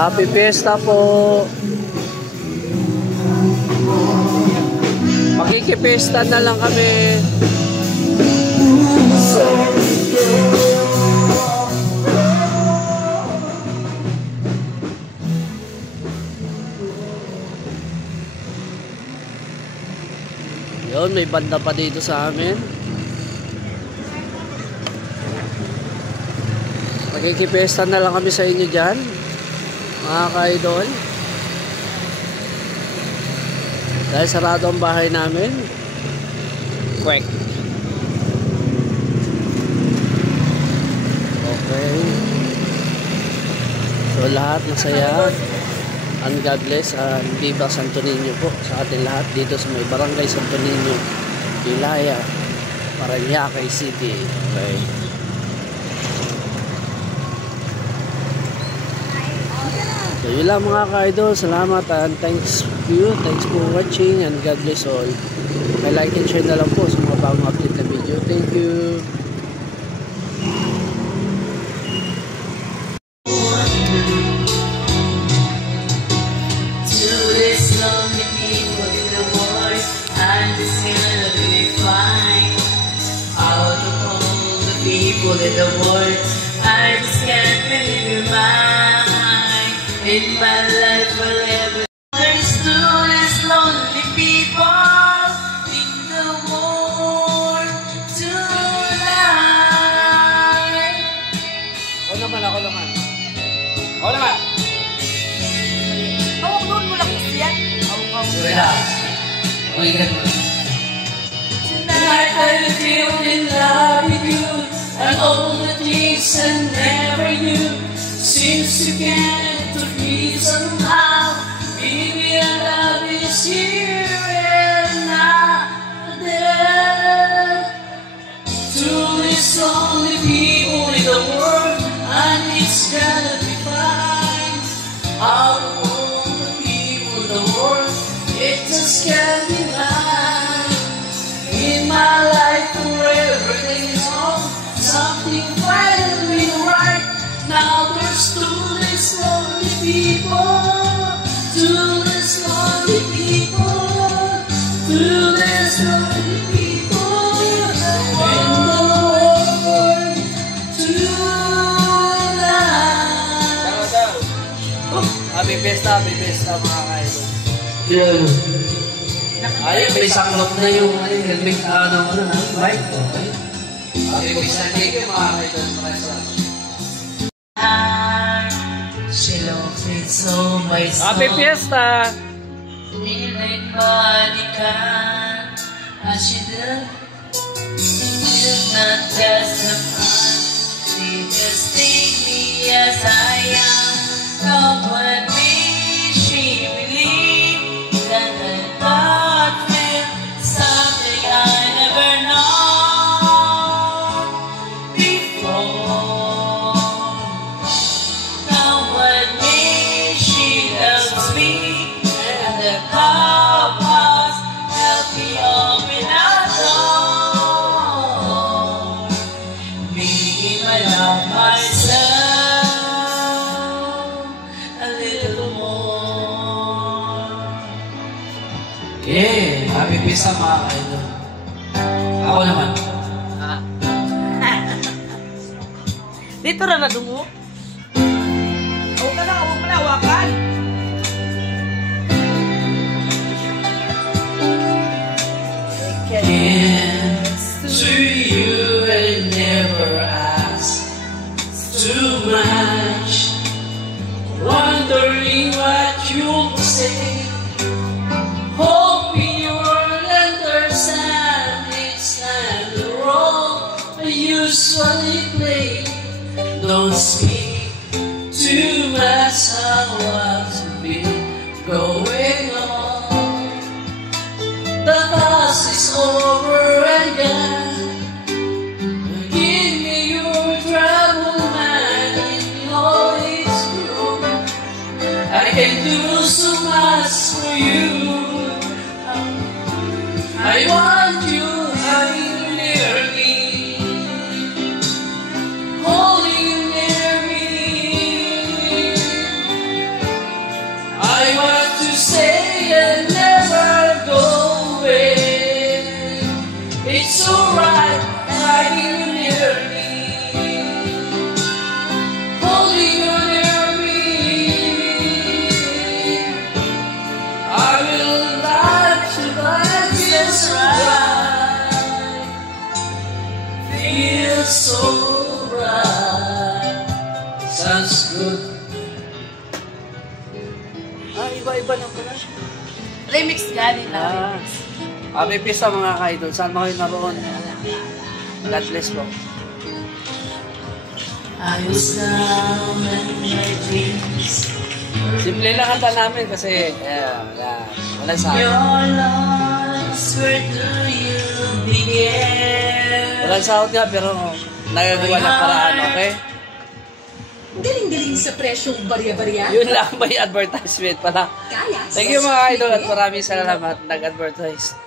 Happy Fiesta po. Makikipista na lang kami. Yun, may banda pa dito sa amin. Makikipesta na lang kami sa inyo dyan, mga ka-idol. Dahil sarado ang bahay namin. Quick. Okay. So lahat masaya. And God bless. Viva Santo Niño po sa ating lahat dito sa may Barangay Santo Niño, Ilaya, Parañaque City. Okay. So yun lang mga ka-idol. Salamat and thanks you. Thanks for watching and God bless all. May like and share na lang po sa mga bagong update na video. Thank you. To this lonely people in the world, I'm just gonna be fine. Out of all the people in the world, I just can't believe you're mine. In my life forever, there's to this lonely people in the world tonight. Ako naman. Ako naman. Hawak doon mo lang kasi yan. Relax. Tonight I feel in love with you, and all the things I never knew seems to get to me somehow. Maybe our love is here and not there. To these lonely people in the world, and it's gonna be fine. Out of all the people in the world, it just can't be mine. In my life forever is on, something finally right. Now there's two less lonely people, two less lonely people, two less lonely people in the world tonight. Happy Fiesta mga ka-idol. Yeah. Ay, may saklop na yung helmet ng bike. Happy Fiesta. Thank you mga ka-idol. She loves me so my soul. Happy Fiesta. Feeling Monica, as she does. She's not just a fan. She just takes me as I am. Come with me, she believes that I thought feel something I never known before. Come with me, she loves me, and the powers help me open a door. Me, I love myself a little more. Yeah, happy Fiesta mga ka-idol. Ako naman. Dito na nadungo. Huwag ka na, huwag mo na hawakan. Yes, to you I never ask too much, wondering what you'll say, hoping you'll understand it's not the role I usually play. Don't speak too much of what's been going on. The past is over and gone. Give me your trouble, man, and all is true. I can do so much for you. I want you near me, holding you near me. It's so right, right here near me. Holding you near me. I will like to find feels right. Feels so right. Sounds good. Iba-iba lang pala. Remix galing na. May pista mga ka-idol. Saan mo kayo naroon? God bless po. I was down in my dreams. Simple lang kanta namin kasi wala sa akin. Your lost, where do you begin? Walang sahod nga pero nagagawa ng paraan, okay? Galing-galing sa presyong barya-barya. Yun lang, may advertisement pala. Kaya. Thank you mga idol at maraming salamat nag-advertise.